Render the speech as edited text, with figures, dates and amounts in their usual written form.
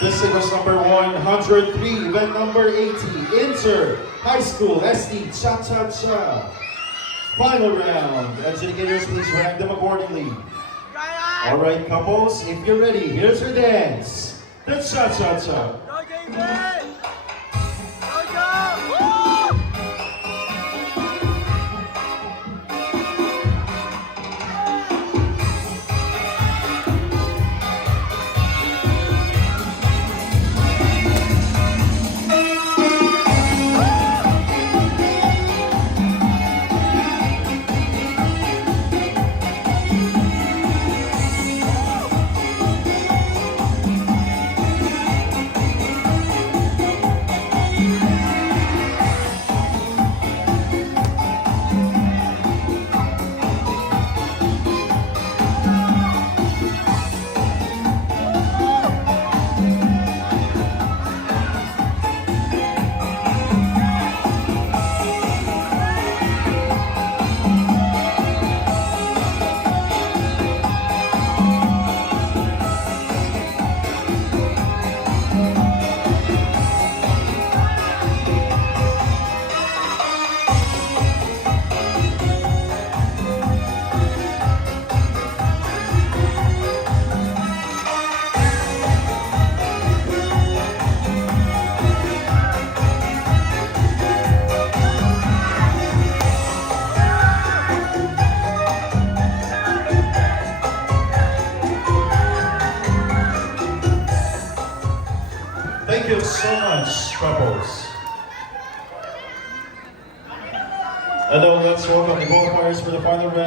District number 103, event number 80, Inter High School SD Chachacha. Final round. Adjudicators, please rank them accordingly. Alright, couples, if you're ready, here's your dance. The Chachacha. Thank you so much, couples. And now let's welcome the qualifiers for the final round.